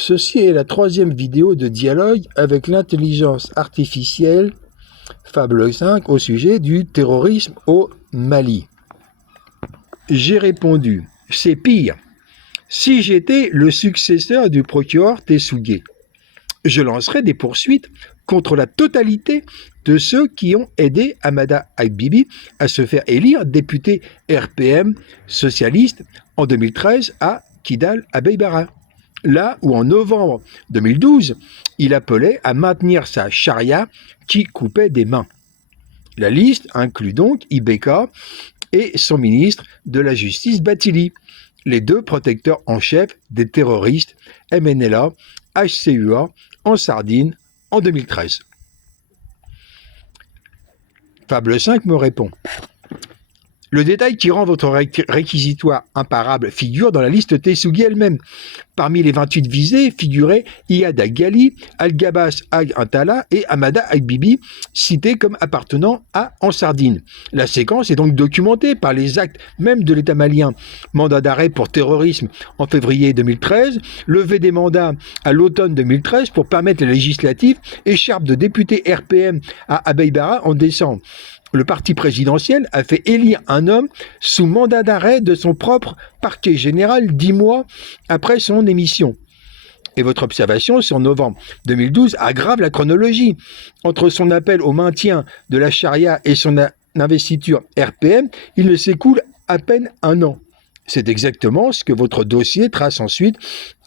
Ceci est la troisième vidéo de dialogue avec l'intelligence artificielle Fable 5 au sujet du terrorisme au Mali. J'ai répondu, c'est pire. Si j'étais le successeur du procureur Tessougé, je lancerais des poursuites contre la totalité de ceux qui ont aidé Hamada Agbibi à se faire élire député RPM socialiste en 2013 à Kidal Abeybara. Là où en novembre 2012, il appelait à maintenir sa charia qui coupait des mains. La liste inclut donc Ibeka et son ministre de la Justice Bathily, les deux protecteurs en chef des terroristes MNLA, HCUA en Sardine en 2013. Fable 5 me répond. Le détail qui rend votre réquisitoire imparable figure dans la liste Tessougé elle-même. Parmi les 28 visés figuraient Iyad Ghali, Al-Gabas Ag Intala et Hamada Agbibi, cités comme appartenant à En Sardine. La séquence est donc documentée par les actes même de l'État malien. Mandat d'arrêt pour terrorisme en février 2013, levée des mandats à l'automne 2013 pour permettre les législatives, écharpe de député RPM à Abeybara en décembre. Le parti présidentiel a fait élire un homme sous mandat d'arrêt de son propre parquet général 10 mois après son émission. Et votre observation sur novembre 2012 aggrave la chronologie. Entre son appel au maintien de la charia et son investiture RPM, il ne s'écoule à peine un an. C'est exactement ce que votre dossier trace ensuite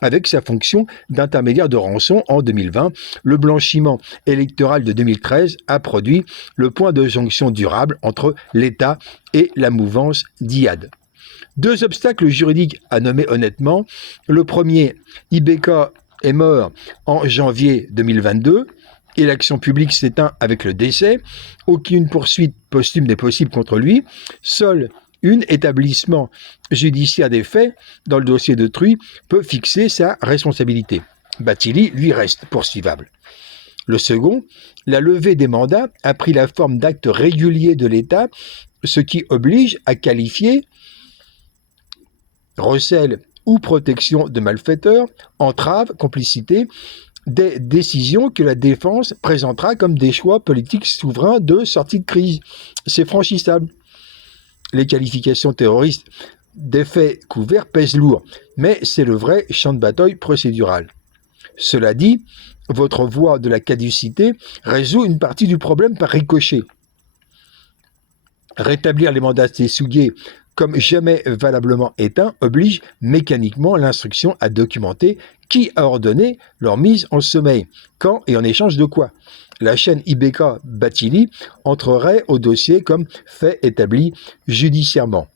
avec sa fonction d'intermédiaire de rançon en 2020. Le blanchiment électoral de 2013 a produit le point de jonction durable entre l'État et la mouvance d'Iyad. Deux obstacles juridiques à nommer honnêtement. Le premier, Ibeka est mort en janvier 2022 et l'action publique s'éteint avec le décès. Aucune poursuite posthume n'est possible contre lui. Seul un établissement judiciaire des faits dans le dossier de Truy peut fixer sa responsabilité. Bathily, lui, reste poursuivable. Le second, la levée des mandats a pris la forme d'actes réguliers de l'État, ce qui oblige à qualifier recel ou protection de malfaiteurs, entrave, complicité, des décisions que la défense présentera comme des choix politiques souverains de sortie de crise. C'est franchissable. Les qualifications terroristes des faits couverts pèsent lourd, mais c'est le vrai champ de bataille procédural. Cela dit, votre voie de la caducité résout une partie du problème par ricochet. Rétablir les mandats Tessougé comme jamais valablement éteints oblige mécaniquement l'instruction à documenter qui a ordonné leur mise en sommeil, quand et en échange de quoi. La chaîne Ibeka Bathily entrerait au dossier comme fait établi judiciairement,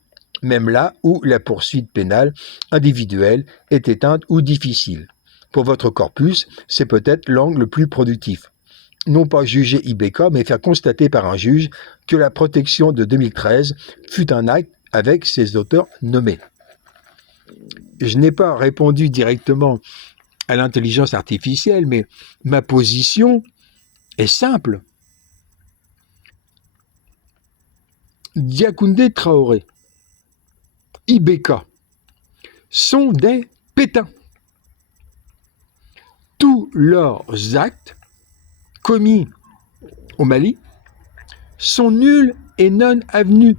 même là où la poursuite pénale individuelle est éteinte ou difficile. Pour votre corpus, c'est peut-être l'angle le plus productif. Non pas juger Ibeka, mais faire constater par un juge que la protection de 2013 fut un acte avec ses auteurs nommés. Je n'ai pas répondu directement à l'intelligence artificielle, mais ma position est simple. Diakoundé Traoré, Ibeka sont des pétins. Tous leurs actes commis au Mali sont nuls et non avenus.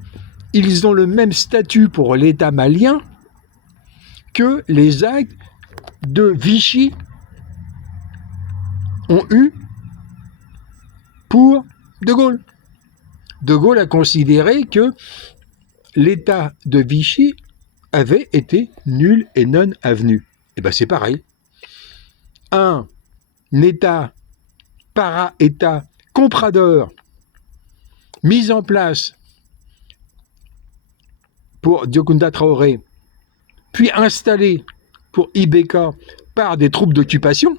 Ils ont le même statut pour l'État malien que les actes de Vichy ont eu pour De Gaulle. De Gaulle a considéré que l'État de Vichy avait été nul et non avenu. Et bien c'est pareil. Un État, para-État, compradeur, mis en place pour Diakounda Traoré, puis installé pour Ibeka par des troupes d'occupation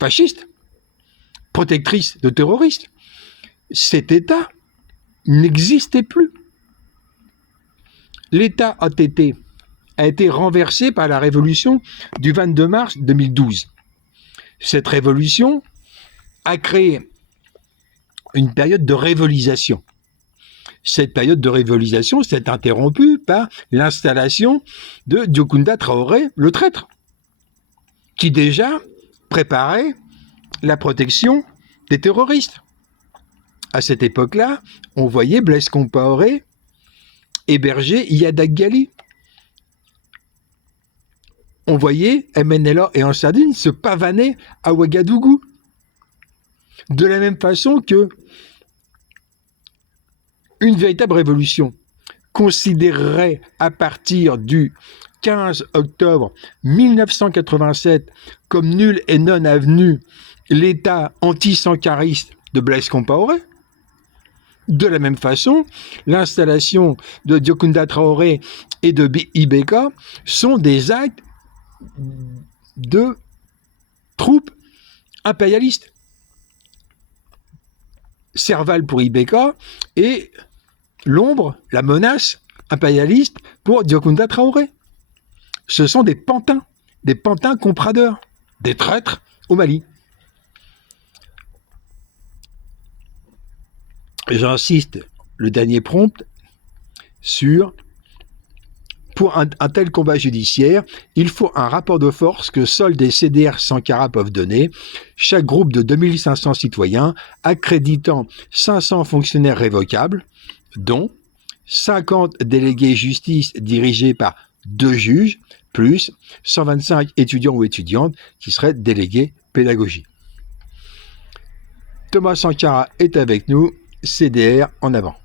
fascistes, protectrices de terroristes, cet État n'existait plus. L'État a été renversé par la révolution du 22 mars 2012. Cette révolution a créé une période de révolisation. Cette période de révolisation s'est interrompue par l'installation de Diakounda Traoré, le traître. qui déjà préparait la protection des terroristes. À cette époque-là, on voyait Blaise Compaoré héberger Iyad Ghali. On voyait MNLA et Ansardine se pavaner à Ouagadougou. De la même façon que une véritable révolution considérerait à partir du 15 octobre 1987 comme nul et non avenu l'État anti-sankariste de Blaise Compaoré. De la même façon, l'installation de Diokounda Traoré et de Ibeka sont des actes de troupes impérialistes. Serval pour Ibeka et l'ombre, la menace impérialiste pour Diokounda Traoré. Ce sont des pantins compradeurs, des traîtres au Mali. J'insiste, le dernier prompt, sur pour un tel combat judiciaire, il faut un rapport de force que seuls des CDR Sankara peuvent donner, chaque groupe de 2500 citoyens accréditant 500 fonctionnaires révocables, dont 50 délégués justice dirigés par 2 juges, plus 125 étudiants ou étudiantes qui seraient délégués pédagogie. Thomas Sankara est avec nous, CDR en avant.